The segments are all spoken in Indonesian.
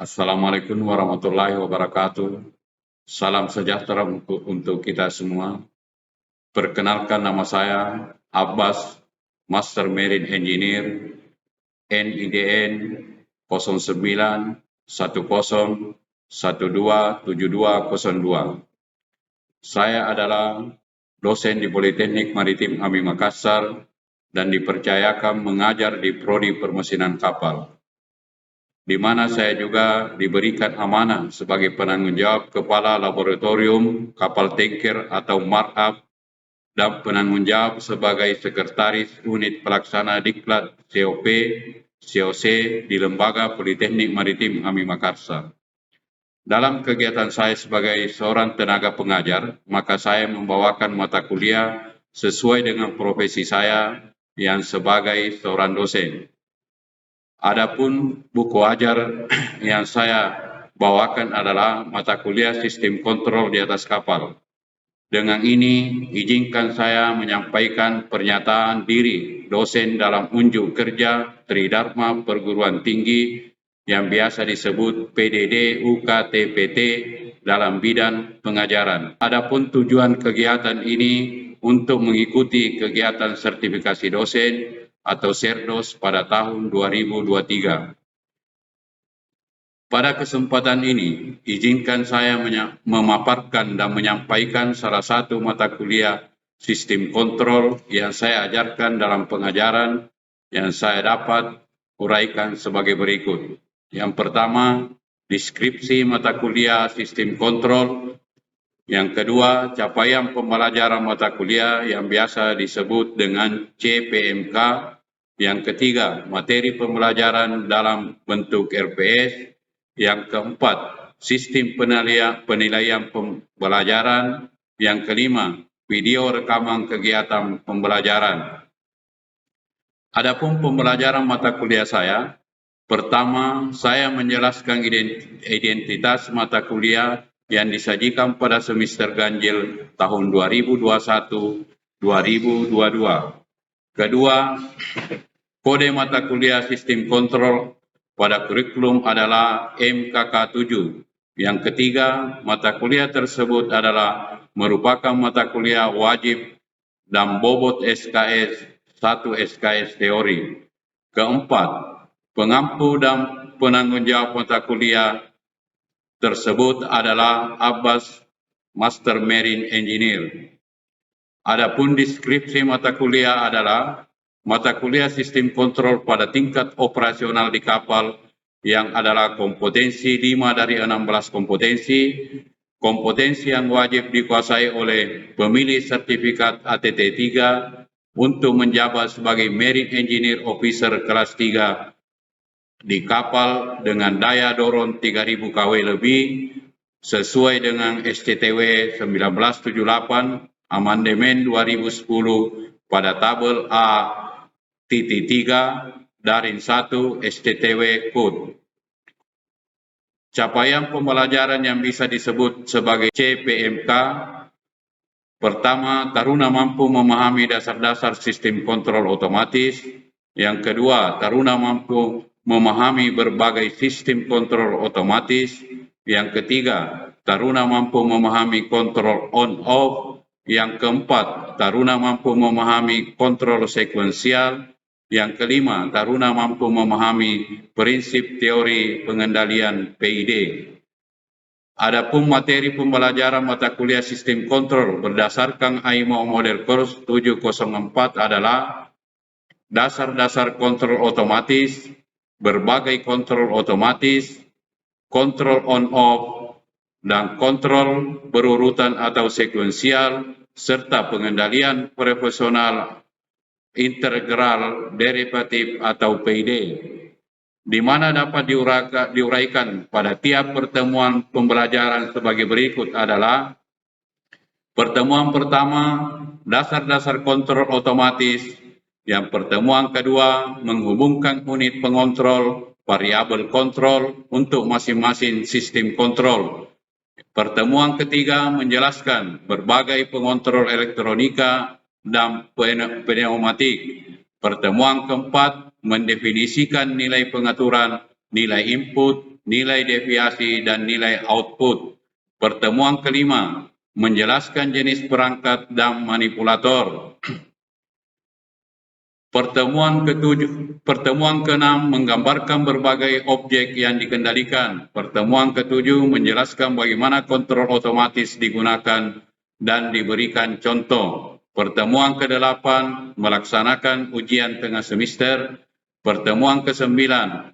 Assalamualaikum warahmatullahi wabarakatuh. Salam sejahtera untuk kita semua. Perkenalkan, nama saya Abbas, Master Marine Engineer, NIDN 0910127202. Saya adalah dosen di Politeknik Maritim AMI Makassar dan dipercayakan mengajar di Prodi Permesinan Kapal, di mana saya juga diberikan amanah sebagai penanggung jawab Kepala Laboratorium Kapal Tanker atau Markup dan penanggung jawab sebagai Sekretaris Unit Pelaksana Diklat COC di Lembaga Politeknik Maritim AMI Makassar. Dalam kegiatan saya sebagai seorang tenaga pengajar, maka saya membawakan mata kuliah sesuai dengan profesi saya yang sebagai seorang dosen. Adapun buku ajar yang saya bawakan adalah mata kuliah sistem kontrol di atas kapal. Dengan ini, izinkan saya menyampaikan pernyataan diri dosen dalam unjuk kerja Tridharma Perguruan Tinggi yang biasa disebut PDD UKTPT dalam bidang pengajaran. Adapun tujuan kegiatan ini untuk mengikuti kegiatan sertifikasi dosen atau SERDOS pada tahun 2023. Pada kesempatan ini, izinkan saya memaparkan dan menyampaikan salah satu mata kuliah sistem kontrol yang saya ajarkan dalam pengajaran yang saya dapat uraikan sebagai berikut. Yang pertama, deskripsi mata kuliah sistem kontrol. Yang kedua, capaian pembelajaran mata kuliah yang biasa disebut dengan CPMK. Yang ketiga, materi pembelajaran dalam bentuk RPS. Yang keempat, sistem penilaian pembelajaran. Yang kelima, video rekaman kegiatan pembelajaran. Adapun pembelajaran mata kuliah saya, pertama, saya menjelaskan identitas mata kuliah yang disajikan pada semester ganjil tahun 2021-2022. Kedua, kode mata kuliah sistem kontrol pada kurikulum adalah MKK 7. Yang ketiga, mata kuliah tersebut adalah merupakan mata kuliah wajib dan bobot SKS 1 SKS teori. Keempat, pengampu dan penanggung jawab mata kuliah tersebut adalah Abbas, Master Marine Engineer. Adapun deskripsi mata kuliah adalah mata kuliah sistem kontrol pada tingkat operasional di kapal yang adalah kompetensi 5 dari 16 kompetensi, kompetensi yang wajib dikuasai oleh pemilih sertifikat ATT 3 untuk menjabat sebagai Marine Engineer Officer kelas 3 di kapal dengan daya dorong 3000 kW lebih sesuai dengan SCTW 1978 Amandemen 2010 pada tabel A-3 SCTW Code. Capaian pembelajaran yang bisa disebut sebagai CPMK. Pertama, taruna mampu memahami dasar-dasar sistem kontrol otomatis. Yang kedua, taruna mampu memahami berbagai sistem kontrol otomatis. Yang ketiga, taruna mampu memahami kontrol on-off. Yang keempat, taruna mampu memahami kontrol sekuensial. Yang kelima, taruna mampu memahami prinsip teori pengendalian PID. Adapun materi pembelajaran mata kuliah sistem kontrol berdasarkan IMO Model Course 704 adalah dasar-dasar kontrol otomatis, berbagai kontrol otomatis, kontrol on-off, dan kontrol berurutan atau sekuensial, serta pengendalian profesional integral derivatif atau PID, di mana dapat diuraikan pada tiap pertemuan pembelajaran sebagai berikut adalah: pertemuan pertama, dasar-dasar kontrol otomatis. Yang pertemuan kedua, menghubungkan unit pengontrol, variabel kontrol untuk masing-masing sistem kontrol. Pertemuan ketiga, menjelaskan berbagai pengontrol elektronika dan pneumatik. Pertemuan keempat, mendefinisikan nilai pengaturan, nilai input, nilai deviasi, dan nilai output. Pertemuan kelima, menjelaskan jenis perangkat dan manipulator. Pertemuan keenam menggambarkan berbagai objek yang dikendalikan. Pertemuan ketujuh menjelaskan bagaimana kontrol otomatis digunakan dan diberikan contoh. Pertemuan kedelapan melaksanakan ujian tengah semester. Pertemuan ke-9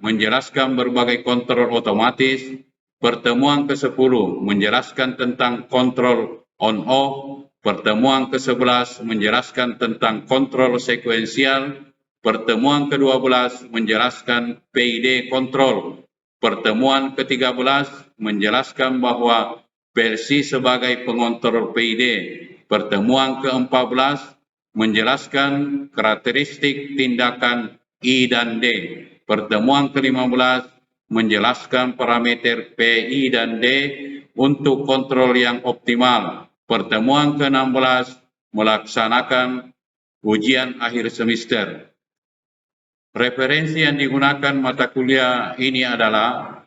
menjelaskan berbagai kontrol otomatis. Pertemuan ke-10 menjelaskan tentang kontrol on-off. Pertemuan ke-11 menjelaskan tentang kontrol sekuensial. Pertemuan ke-12 menjelaskan PID kontrol. Pertemuan ke-13 menjelaskan bahwa PLC sebagai pengontrol PID. Pertemuan ke-14 menjelaskan karakteristik tindakan I dan D. Pertemuan ke-15 menjelaskan parameter PI dan D untuk kontrol yang optimal. Pertemuan ke-16 melaksanakan ujian akhir semester. Referensi yang digunakan mata kuliah ini adalah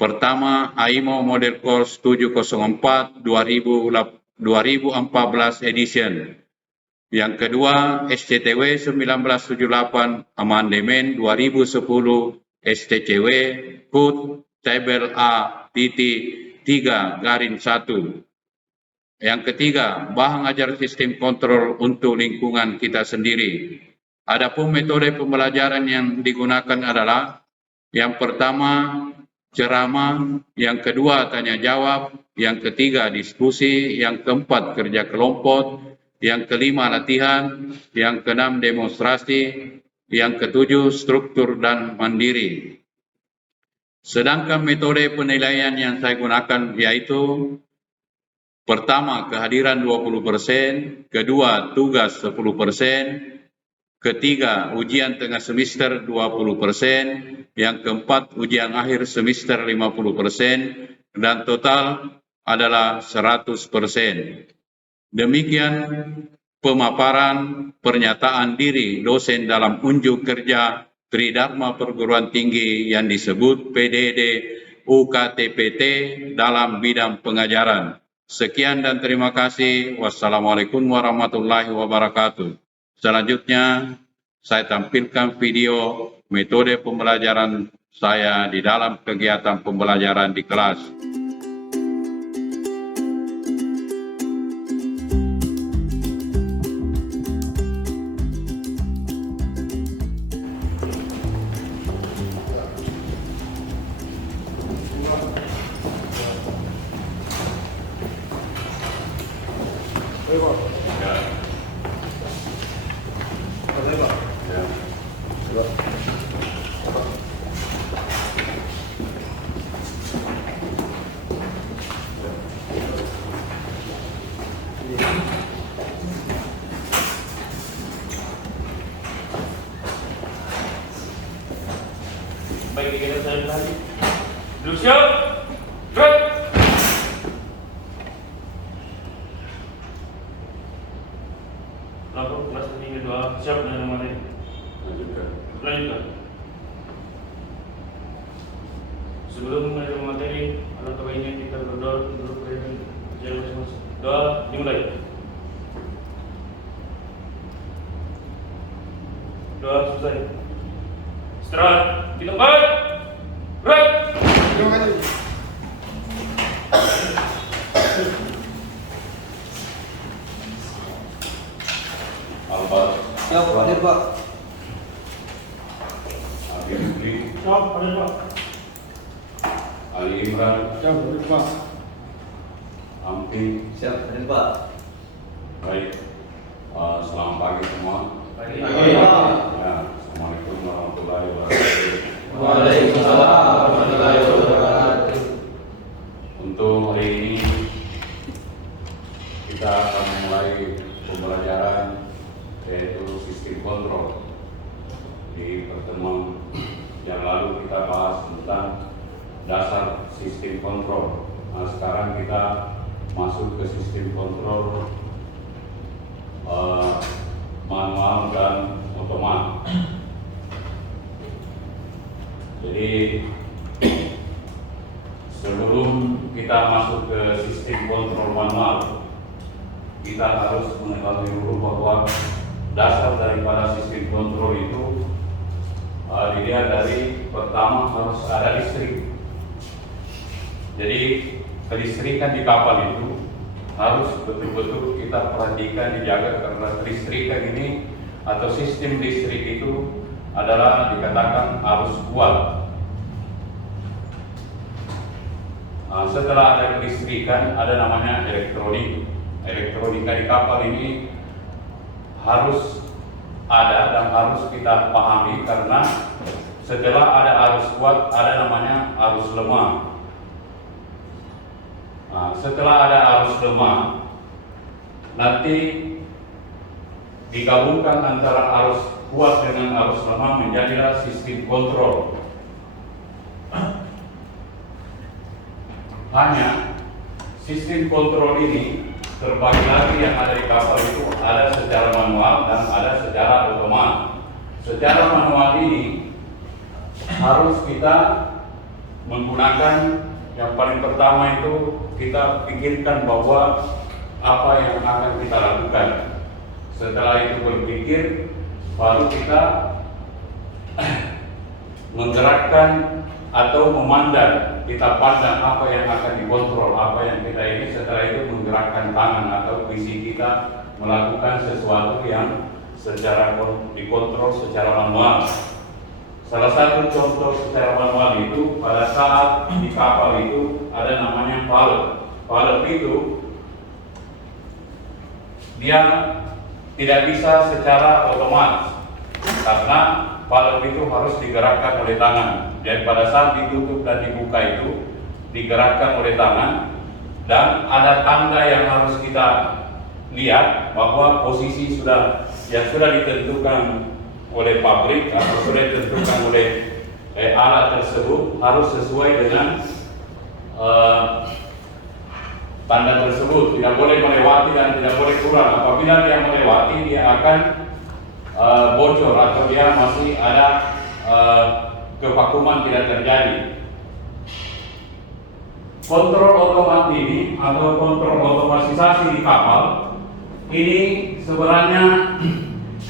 pertama, AIMO Model Course 704 2014 edition. Yang kedua, SCTW 1978 Amandemen 2010 STCW Code Tabel A titik 3/1. Yang ketiga, bahan ajar sistem kontrol untuk lingkungan kita sendiri. Adapun metode pembelajaran yang digunakan adalah yang pertama, ceramah, yang kedua, tanya jawab, yang ketiga, diskusi, yang keempat, kerja kelompok, yang kelima, latihan, yang keenam, demonstrasi, yang ketujuh, struktur dan mandiri. Sedangkan metode penilaian yang saya gunakan yaitu pertama, kehadiran 20%, kedua, tugas 10%, ketiga, ujian tengah semester 20%, yang keempat, ujian akhir semester 50%, dan total adalah 100%. Demikian pemaparan pernyataan diri dosen dalam unjuk kerja Tridharma Perguruan Tinggi yang disebut PDD UKTPT dalam bidang pengajaran. Sekian dan terima kasih. Wassalamualaikum warahmatullahi wabarakatuh. Selanjutnya, saya tampilkan video metode pembelajaran saya di dalam kegiatan pembelajaran di kelas. Baik, kita saya lagi. Duduk siap. Gerak. Lapor kelas 3 siap dengan materi. Lanjutkan. Sebelum mengajar materi, atau baiknya kita berdoa untuk kebaikan jalan masing-masing. Doa dimulai. Doa selesai. Istirahat di tempat. Gerak. Terima kasih. Albat, Siap, hadir Pak. Abi Rudi, Siap, hadir Pak. Ali Imran, Siap, hadir Pak. Amping. Siap, hadir Pak. Baik, selamat pagi semua. Pagi. Ya, Assalamualaikum warahmatullahi wabarakatuh. Waalaikumsalam warahmatullahi wabarakatuh. Untuk hari ini kita akan memulai pembelajaran yaitu sistem kontrol. Di pertemuan yang lalu kita bahas tentang dasar sistem kontrol. Nah, sekarang kita masuk ke sistem kontrol manual dan otomat. Jadi sebelum kita masuk ke sistem kontrol manual, kita harus mengetahui dulu bahwa dasar daripada sistem kontrol itu dilihat dari pertama harus ada listrik. Jadi kelistrikan di kapal itu harus betul-betul kita perhatikan, dijaga, karena kelistrikan ini atau sistem listrik itu adalah dikatakan arus kuat. Setelah ada kelistrikan, ada namanya elektronik. Elektronika di kapal ini harus ada dan harus kita pahami, karena setelah ada arus kuat, ada namanya arus lemah. Setelah ada arus lemah, nanti digabungkan antara arus kuat dengan arus lemah menjadilah sistem kontrol. Hanya sistem kontrol ini terbagi lagi, yang ada di kapal itu ada secara manual dan ada secara otomatis. Secara manual ini harus kita menggunakan, yang paling pertama itu kita pikirkan bahwa apa yang akan kita lakukan. Setelah itu berpikir, baru kita menggerakkan atau memandang, kita pandang apa yang akan dikontrol, apa yang kita ini. Setelah itu menggerakkan tangan atau visi kita melakukan sesuatu yang secara dikontrol secara manual. Salah satu contoh secara manual itu pada saat di kapal itu ada namanya valve. Valve itu dia tidak bisa secara otomatis, karena valve itu harus digerakkan oleh tangan. Dan pada saat ditutup dan dibuka itu digerakkan oleh tangan, dan ada tanda yang harus kita lihat bahwa posisi yang sudah ditentukan oleh pabrik atau sudah ditentukan oleh alat tersebut harus sesuai dengan tanda tersebut. Tidak boleh melewati dan tidak boleh kurang. Apabila dia melewati, dia akan bocor atau dia masih ada kevakuman tidak terjadi. Kontrol otomatis ini atau kontrol otomatisasi di kapal ini sebenarnya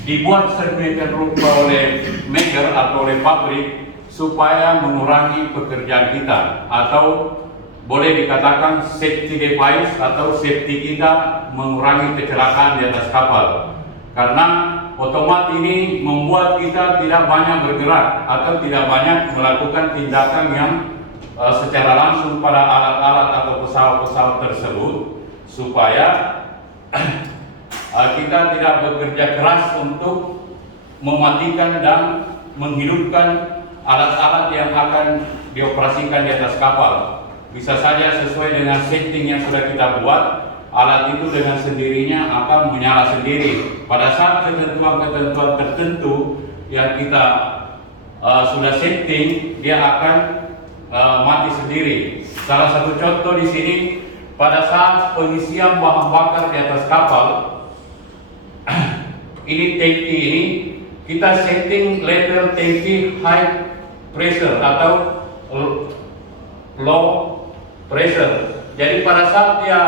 dibuat sedemikian rupa oleh maker atau oleh pabrik supaya mengurangi pekerjaan kita, atau boleh dikatakan safety device atau safety kita, mengurangi kecelakaan di atas kapal. Karena otomat ini membuat kita tidak banyak bergerak atau tidak banyak melakukan tindakan yang secara langsung pada alat-alat atau pesawat-pesawat tersebut, supaya kita tidak bekerja keras untuk mematikan dan menghidupkan alat-alat yang akan dioperasikan di atas kapal. Bisa saja sesuai dengan setting yang sudah kita buat, alat itu dengan sendirinya akan menyala sendiri. Pada saat ketentuan-ketentuan tertentu yang kita sudah setting, dia akan mati sendiri. Salah satu contoh di sini, pada saat pengisian bahan bakar di atas kapal, ini tangki ini kita setting level tangki high pressure atau low pressure. Jadi pada saat dia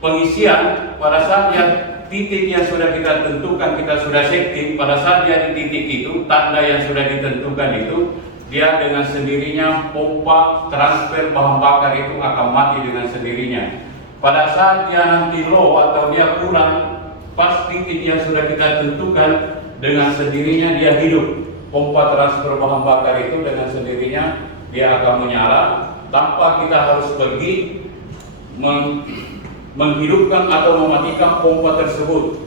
pengisian, pada saat dia titik yang sudah kita tentukan, kita sudah setting, pada saat dia di titik itu, tanda yang sudah ditentukan itu, dia dengan sendirinya pompa transfer bahan bakar itu akan mati dengan sendirinya. Pada saat dia nanti low atau dia kurang, pas titik yang sudah kita tentukan, dengan sendirinya dia hidup. Pompa transfer bahan bakar itu dengan sendirinya dia akan menyala tanpa kita harus pergi menghidupkan atau mematikan pompa tersebut.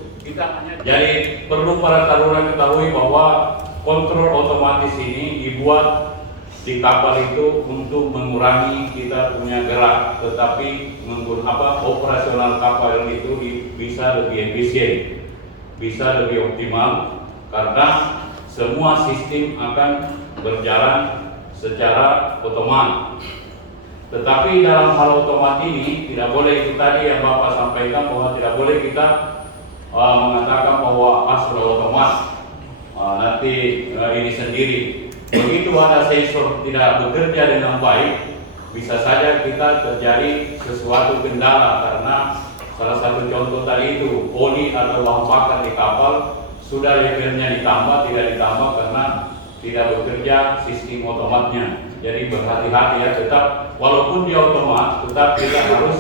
Jadi perlu para taruna ketahui bahwa kontrol otomatis ini dibuat di kapal itu untuk mengurangi kita punya gerak, tetapi operasional kapal itu bisa lebih efisien, bisa lebih optimal, karena semua sistem akan berjalan secara otomatis. Tetapi dalam hal otomatis ini tidak boleh itu tadi yang Bapak sampaikan, bahwa tidak boleh kita mengatakan bahwa sudah otomatis nanti ini sendiri. Begitu ada sensor tidak bekerja dengan baik, bisa saja kita terjadi sesuatu kendala karena salah satu contoh tadi itu oli atau bahan bakar di kapal sudah levelnya ditambah, tidak ditambah karena tidak bekerja sistem otomatnya. Jadi berhati-hati ya, tetap walaupun dia otomat, tetap kita harus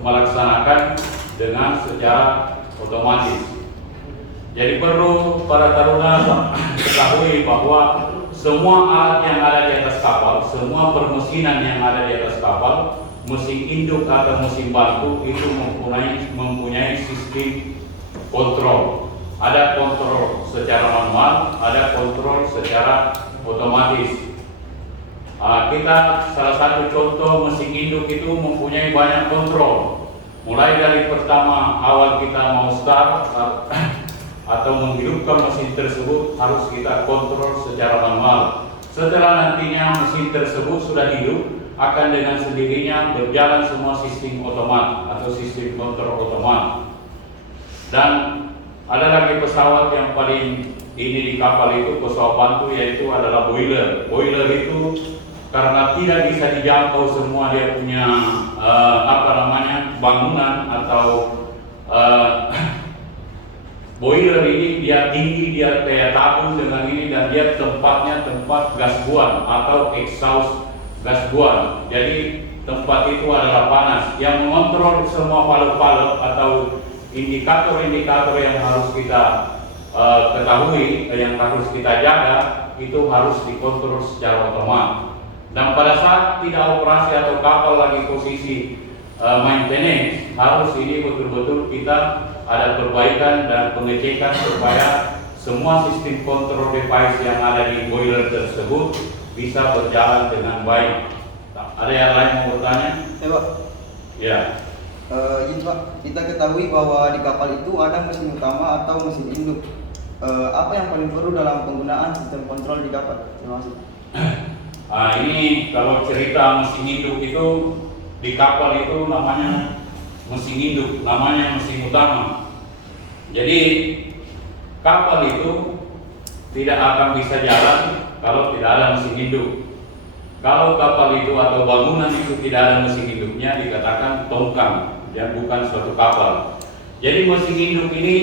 melaksanakan dengan secara otomatis. Jadi perlu para taruna ketahui bahwa semua alat yang ada di atas kapal, semua permesinan yang ada di atas kapal, mesin induk atau mesin bantu itu mempunyai sistem kontrol. Ada kontrol secara manual, ada kontrol secara otomatis. Kita salah satu contoh mesin induk itu mempunyai banyak kontrol. Mulai dari pertama awal kita mau start atau menghidupkan mesin tersebut harus kita kontrol secara manual. Setelah nantinya mesin tersebut sudah hidup, akan dengan sendirinya berjalan semua sistem otomat atau sistem kontrol otomat. Dan ada lagi pesawat yang paling ini di kapal itu, pesawat bantu, yaitu adalah boiler. Boiler itu karena tidak bisa dijangkau semua dia punya bangunan atau boiler ini dia tinggi, dia kayak tabung dengan ini, dan dia tempatnya tempat gas buang atau exhaust gas buang. Jadi tempat itu adalah panas. Yang mengontrol semua valve-valve atau indikator-indikator yang harus kita ketahui, yang harus kita jaga, itu harus dikontrol secara otomat. Dan pada saat tidak operasi atau kapal lagi posisi maintenance, harus ini betul-betul kita ada perbaikan dan pengecekan supaya semua sistem kontrol device yang ada di boiler tersebut bisa berjalan dengan baik. Ada yang lain mau bertanya? Ya Pak. Ya. Ini Pak, kita ketahui bahwa di kapal itu ada mesin utama atau mesin induk. Apa yang paling perlu dalam penggunaan sistem kontrol di kapal? Terima kasih. Ini kalau cerita mesin induk itu di kapal itu namanya mesin induk, namanya mesin utama. Jadi kapal itu tidak akan bisa jalan kalau tidak ada mesin induk. Kalau kapal itu atau bangunan itu tidak ada mesin induknya, dikatakan tongkang, dan bukan suatu kapal. Jadi mesin induk ini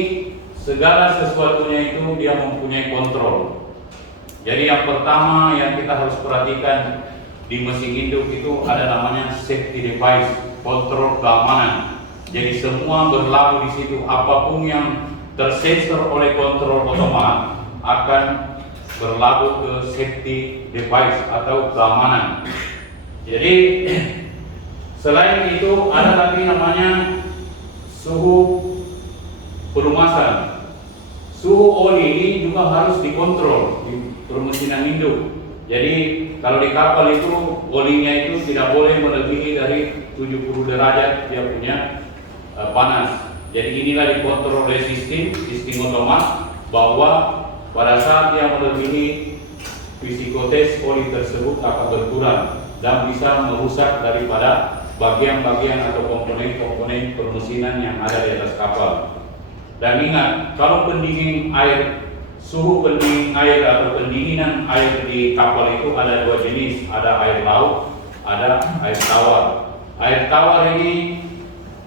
segala sesuatunya itu dia mempunyai kontrol. Jadi yang pertama yang kita harus perhatikan di mesin induk itu ada namanya safety device, kontrol keamanan. Jadi semua berlaku di situ, apapun yang tersensor oleh kontrol otomat akan berlaku ke safety device atau keamanan. Jadi selain itu ada lagi namanya suhu pelumasan. Suhu oli ini juga harus dikontrol di permesinan induk. Jadi kalau di kapal itu olinya itu tidak boleh melebihi dari 70 derajat dia punya panas. Jadi inilah dikontrol oleh sistem otomat bahwa pada saat dia melebihi psikotes oli tersebut akan berkurang dan bisa merusak daripada bagian-bagian atau komponen-komponen permesinan yang ada di atas kapal. Dan ingat, kalau pendingin air, suhu pendingin air atau pendinginan air di kapal itu ada dua jenis, ada air laut, ada air tawar. Air tawar ini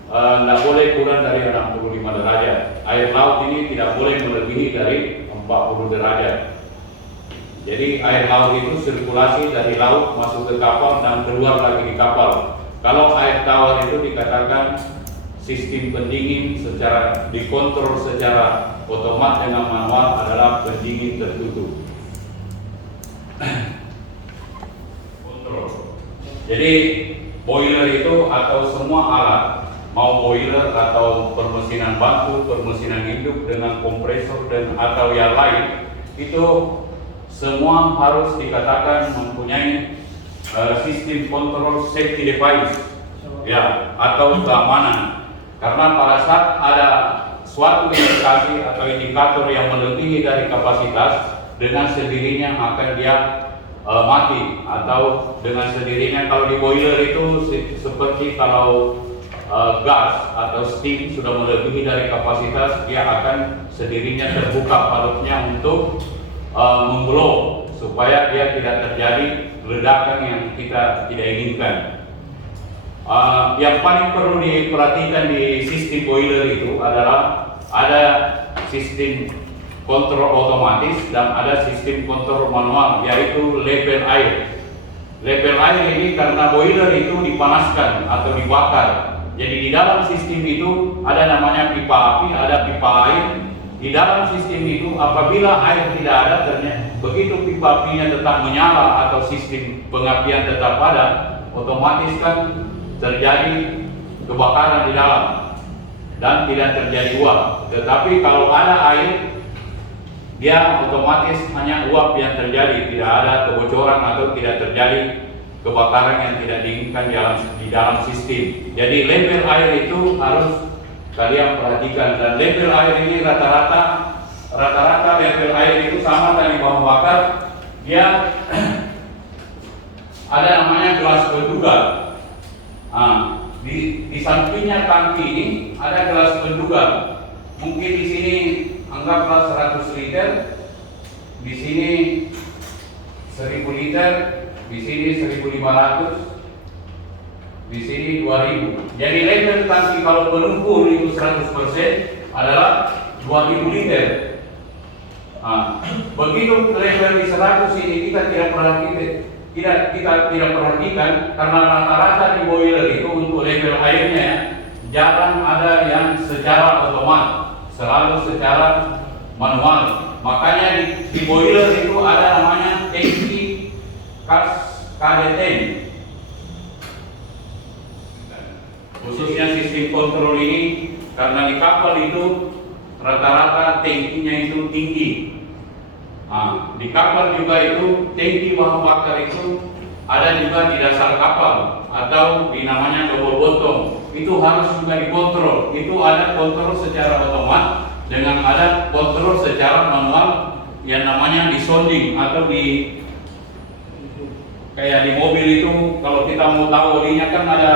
tidak boleh kurang dari 65 derajat. Air laut ini tidak boleh melebihi dari 40 derajat. Jadi air laut itu sirkulasi dari laut masuk ke kapal dan keluar lagi di kapal. Kalau air tawar itu dikatakan sistem pendingin secara dikontrol secara otomat dengan manual adalah pendingin tertutup. Kontrol. Jadi boiler itu atau semua alat, mau boiler atau permesinan bantu, permesinan induk dengan kompresor dan atau yang lain, itu semua harus dikatakan mempunyai sistem kontrol safety device, ya, atau keamanan. Karena pada saat ada suatu indikasi atau indikator yang melebihi dari kapasitas, dengan sendirinya akan dia mati, atau dengan sendirinya kalau di boiler itu seperti kalau gas atau steam sudah melebihi dari kapasitas, dia akan sendirinya terbuka valve-nya untuk memblow supaya dia tidak terjadi ledakan yang kita tidak inginkan. Yang paling perlu diperhatikan di sistem boiler itu adalah ada sistem kontrol otomatis dan ada sistem kontrol manual, yaitu level air. Level air ini karena boiler itu dipanaskan atau dibakar. Jadi di dalam sistem itu ada namanya pipa api, ada pipa air. Di dalam sistem itu apabila air tidak ada, begitu pipa apinya tetap menyala atau sistem pengapian tetap ada, otomatis kan terjadi kebakaran di dalam dan tidak terjadi uap. Tetapi kalau ada air, dia otomatis hanya uap yang terjadi, tidak ada kebocoran atau tidak terjadi kebakaran yang tidak diinginkan di dalam sistem. Jadi level air itu harus kalian perhatikan, dan level air ini rata-rata level air itu sama dengan bahan bakar. Dia ada namanya gelas berduga. Di sampingnya tangki ini ada gelas berduga. Mungkin di sini anggaplah 100 liter, di sini 1000 liter, di sini 1500, di sini 2000. Jadi level tangki kalau penuh itu 100% adalah 2000 liter. Begitu level di 100 ini kita tidak perhatikan karena rata-rata di boiler itu untuk level airnya jarang ada yang secara otomatis, selalu secara manual. Makanya di boiler itu ada namanya tangki KD10. Khususnya sistem kontrol ini karena di kapal itu rata-rata tangkinya itu tinggi. Di kapal juga itu tangki bahan bakar itu ada juga di dasar kapal atau namanya double bottom. Itu harus juga dikontrol. Itu ada kontrol secara otomatis dengan ada kontrol secara manual yang namanya di sounding atau kayak di mobil itu kalau kita mau tahu olinya kan ada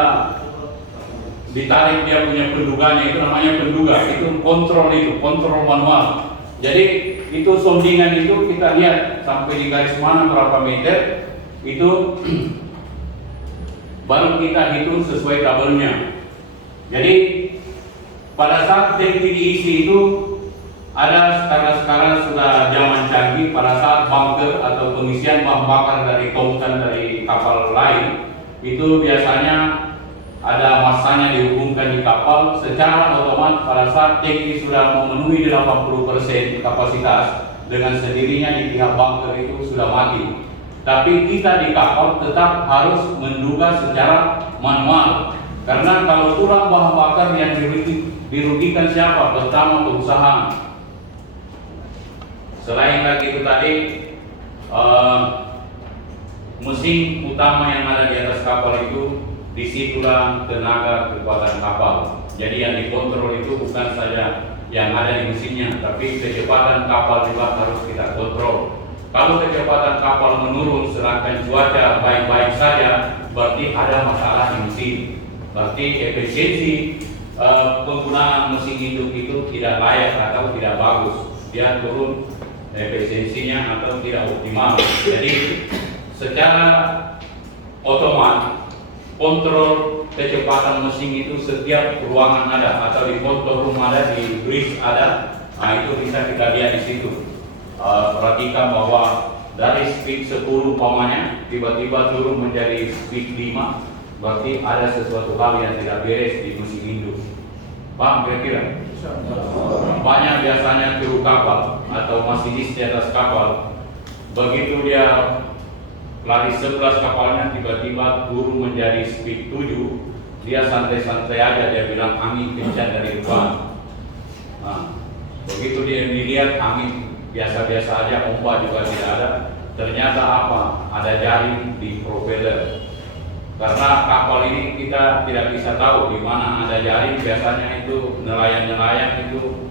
ditarik dia punya penduganya, itu namanya penduga. Itu kontrol manual. Jadi itu soundingan itu kita lihat sampai di garis mana berapa meter, itu baru kita hitung sesuai tabelnya. Jadi pada saat tangki diisi itu ada sekarang sudah zaman canggih. Pada saat bunker atau pengisian bahan bakar dari tongkan dari kapal lain itu biasanya ada masanya dihubungkan di kapal. Secara otomatis pada saat tangki sudah memenuhi 80% kapasitas, dengan sendirinya di pihak bunker itu sudah mati. Tapi kita di kapal tetap harus menduga secara manual, karena kalau kurang bahan bakar yang dirugikan siapa? Pertama perusahaan. Selain lagi itu tadi mesin utama yang ada di atas kapal itu, disitulah tenaga kekuatan kapal. Jadi yang dikontrol itu bukan saja yang ada di mesinnya, tapi kecepatan kapal juga harus kita kontrol. Kalau kecepatan kapal menurun sedangkan cuaca baik-baik saja, berarti ada masalah di mesin. Berarti efisiensi penggunaan mesin hidup itu tidak layak atau tidak bagus. Dia turun efisiensinya atau tidak optimal. Jadi secara otomatis kontrol kecepatan mesin itu setiap ruangan ada, atau di control room ada, di bridge ada. Itu bisa kita lihat di situ. Perhatikan bahwa dari speed 10 umpamanya tiba-tiba turun menjadi speed 5, berarti ada sesuatu hal yang tidak beres di mesin induk. Paham kira-kira? Banyak biasanya kru kapal atau masinis di atas kapal, begitu dia lari 11 kapalnya tiba-tiba turun menjadi speed 7, dia santai-santai aja, dia bilang angin kencang dari luar. Begitu dia dilihat angin biasa-biasa aja, ombak juga tidak ada. Ternyata apa? Ada jaring di propeller. Karena kapal ini kita tidak bisa tahu di mana ada jaring. Biasanya itu nelayan-nelayan itu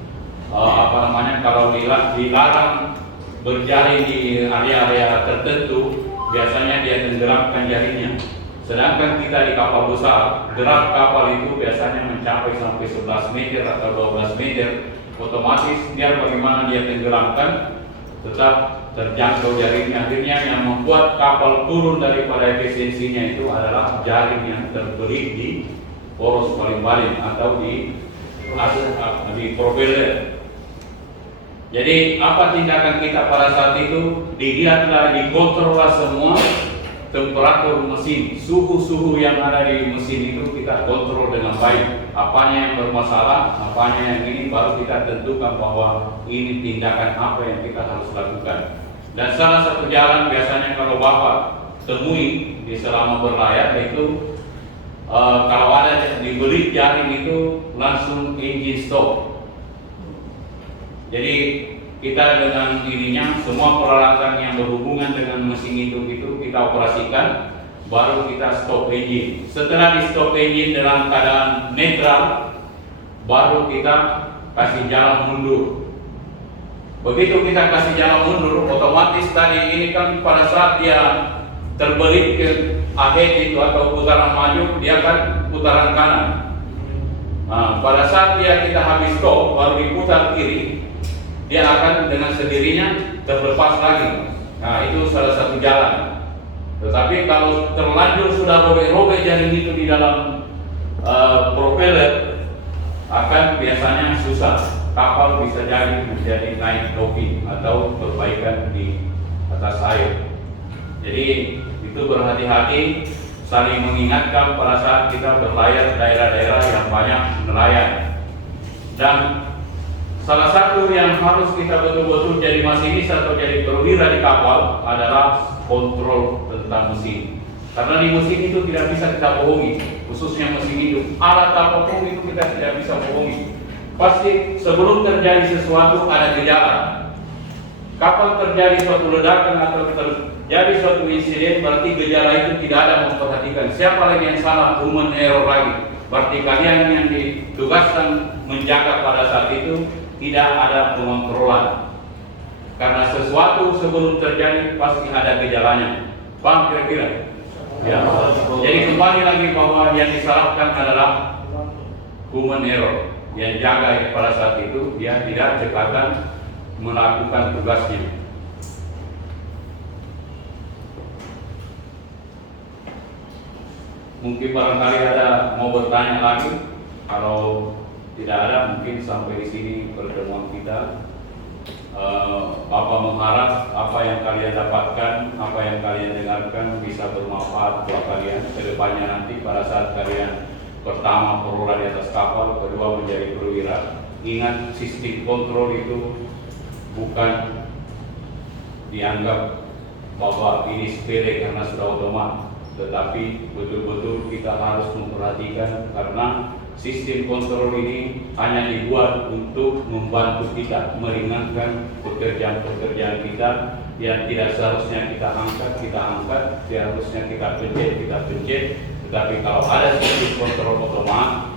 kalau dilarang berjaring di area-area tertentu, biasanya dia tenggelamkan jaringnya. Sedangkan kita di kapal besar, gerak kapal itu biasanya mencapai sampai 11 meter atau 12 meter. Otomatis dia bagaimana dia tenggelamkan, tetap terjangkau jaringnya. Akhirnya yang membuat kapal turun daripada efisiensinya itu adalah jaring yang terbelit di poros baling-baling atau di propeller. Jadi apa tindakan kita pada saat itu? Dilihatlah, dikontrollah semua temperatur mesin, suhu-suhu yang ada di mesin itu kita kontrol dengan baik. Apanya yang bermasalah, apanya yang ini, baru kita tentukan bahwa ini tindakan apa yang kita harus lakukan. Dan salah satu jalan biasanya kalau Bapak temui di selama berlayar itu kalau ada dibeli jaring itu langsung engine stop. Jadi kita dengan ininya semua peralatan yang berhubungan dengan mesin itu kita operasikan, baru kita stop engine. Setelah di stop engine dalam keadaan netral, baru kita kasih jalan mundur. Begitu kita kasih jalan mundur, otomatis tadi ini kan pada saat dia terbelit ke ahead itu atau putaran maju, dia kan putaran kanan. Nah, pada saat kita habis stop, baru diputar kiri, dia akan dengan sendirinya terlepas lagi. Nah, itu salah satu jalan. Tetapi kalau terlanjur sudah robek-robek jaring itu di dalam propeller, akan biasanya susah. Kapal bisa jadi menjadi naik topi atau perbaikan di atas air. Jadi itu berhati-hati, saling mengingatkan pada saat kita berlayar daerah-daerah yang banyak nelayan. Dan salah satu yang harus kita betul-betul jadi masinis atau jadi perwira di kapal adalah kontrol tentang mesin. Karena di mesin itu tidak bisa kita bohongi, khususnya mesin hidup. Alat apapun itu kita tidak bisa bohongi. Pasti sebelum terjadi sesuatu ada gejala. Kapal terjadi suatu ledakan atau terjadi suatu insiden, berarti gejala itu tidak ada memperhatikan. Siapa lagi yang salah? Human error lagi. Berarti kalian yang ditugaskan menjaga pada saat itu tidak ada pengontrolan. Karena sesuatu sebelum terjadi pasti ada gejalanya. Paham kira-kira? Ya. Jadi kembali lagi bahwa yang disalahkan adalah human error. Yang jaga pada saat itu dia tidak cekatan melakukan tugasnya. Mungkin barangkali ada mau bertanya lagi. Kalau tidak ada, mungkin sampai di sini pertemuan kita. Bapak mengharap apa yang kalian dapatkan, apa yang kalian dengarkan bisa bermanfaat buat kalian ke depannya nanti pada saat kalian pertama perwira di atas kapal, kedua menjadi perwira. Ingat, sistem kontrol itu bukan dianggap bahwa ini sepele karena sudah otomat, tetapi betul-betul kita harus memperhatikan karena sistem kontrol ini hanya dibuat untuk membantu kita meringankan pekerjaan-pekerjaan kita yang tidak seharusnya kita angkat, seharusnya kita pencet. Tetapi kalau ada sistem kontrol otomat,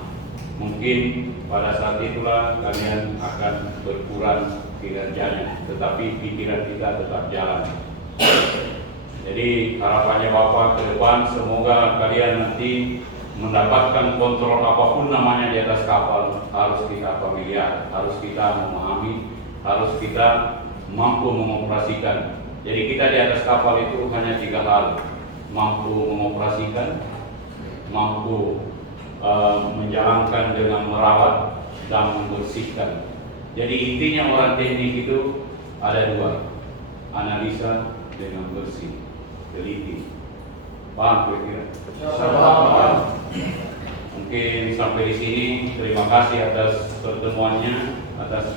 mungkin pada saat itulah kalian akan berkurang kinerjanya, tetapi pikiran kita tetap jalan. Jadi harapannya Bapak ke depan, semoga kalian nanti mendapatkan kontrol apapun namanya di atas kapal, harus kita familiar, harus kita memahami, harus kita mampu mengoperasikan. Jadi kita di atas kapal itu hanya 3 hal: mampu mengoperasikan, mampu menjalankan dengan merawat, dan membersihkan. Jadi intinya orang teknik itu ada 2, analisa dengan bersih, teliti. Paham kira-kira? Mungkin sampai di sini. Terima kasih atas pertemuannya, atas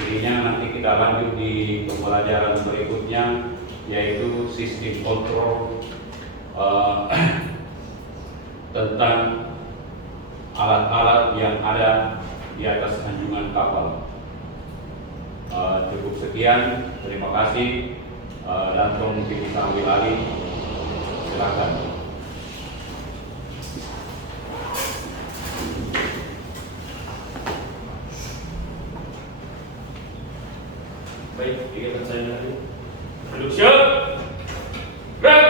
dirinya. Nanti kita lanjut di pembelajaran berikutnya, yaitu sistem kontrol tentang alat-alat yang ada di atas anjungan kapal. Cukup sekian, terima kasih. Danto mungkin bisa ambil alih, silakan. Baik, kegiatan saya nanti. Duduk siap. Gerak.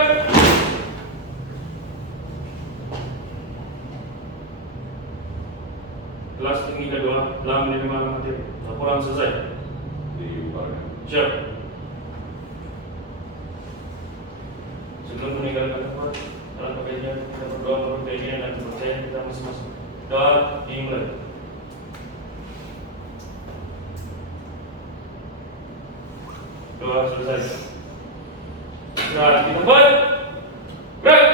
Kelas tinggi kedua telah menerima materi. Laporan selesai. Dibubarkan. Siap. Doa dimulai. Doa selesai. Istirahat di tempat. Gerak.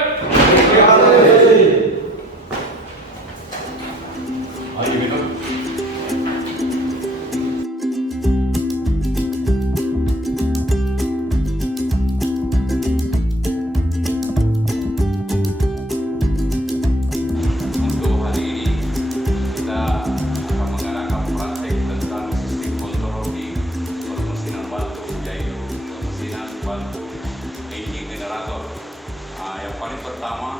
Ayo minum. Untuk hari ini kita akan mengadakan praktek tentang sistem kontrol di permesinan batu, yaitu permesinan batu engine generator. Yang paling pertama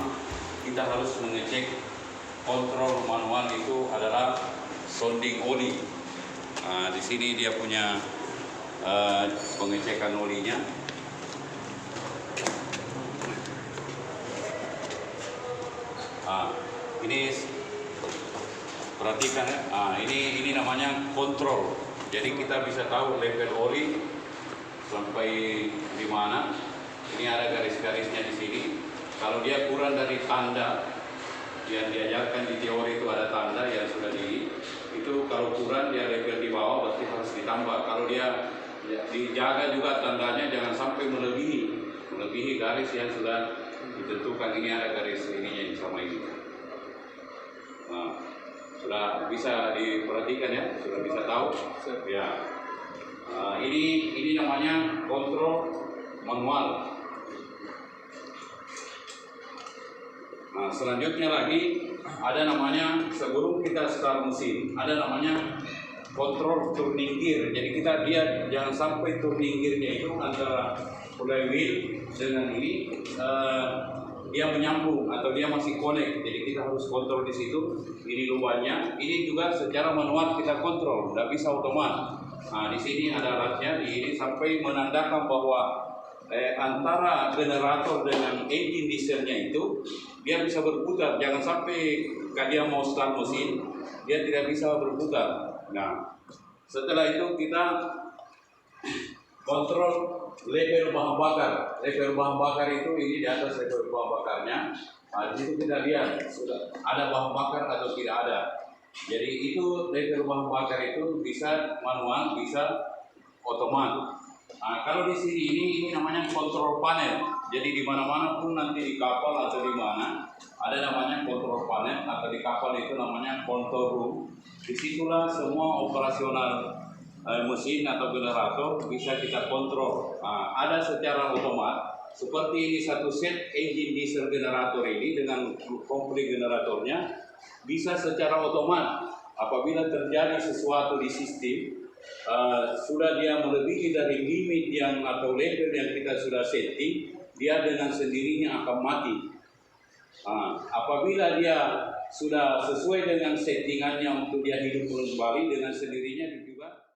kita harus mengecek kontrol manual itu adalah sounding oli. Di sini dia punya pengecekan olinya. Ini perhatikan ya. Ini namanya kontrol. Jadi kita bisa tahu level oli sampai di mana. Ini ada garis-garisnya di sini. Kalau dia kurang dari tanda yang diajarkan di teori itu ada tanda yang sudah itu kalau kurang dia level di bawah pasti harus ditambah. Kalau dia dijaga juga tandanya jangan sampai melebihi garis yang sudah ditentukan. Ini ada garis ininya sama ini. Sudah bisa diperhatikan ya, sudah bisa tahu ya. Ini namanya kontrol manual. Selanjutnya lagi ada namanya, sebelum kita start mesin ada namanya kontrol turning gear. Jadi dia jangan sampai turning gearnya itu antara flywheel dengan ini dia menyambung atau dia masih connect. Jadi kita harus kontrol di situ. Ini lubangnya. Ini juga secara manual kita kontrol, tidak bisa otomat. Di sini ada alatnya. Di ini sampai menandakan bahwa antara generator dengan engine dieselnya itu dia bisa berputar. Jangan sampai dia mau start mesin dia tidak bisa berputar. Nah, setelah itu kita kontrol level bahan bakar. Level bahan bakar itu ini di atas level bahan bakarnya. Di situ kita lihat sudah ada bahan bakar atau tidak ada. Jadi itu level bahan bakar itu bisa manual, bisa otomat. Kalau di sini ini namanya kontrol panel. Jadi di mana-mana pun nanti di kapal atau di mana ada namanya kontrol panel, atau di kapal itu namanya control room. Disitulah semua operasional mesin atau generator bisa kita kontrol. Ada secara otomat seperti ini, satu set engine diesel generator ini dengan komplit generatornya bisa secara otomat. Apabila terjadi sesuatu di sistem sudah dia melebihi dari limit yang atau level yang kita sudah setting, dia dengan sendirinya akan mati. Apabila dia sudah sesuai dengan settingannya untuk dia hidup kembali, dengan sendirinya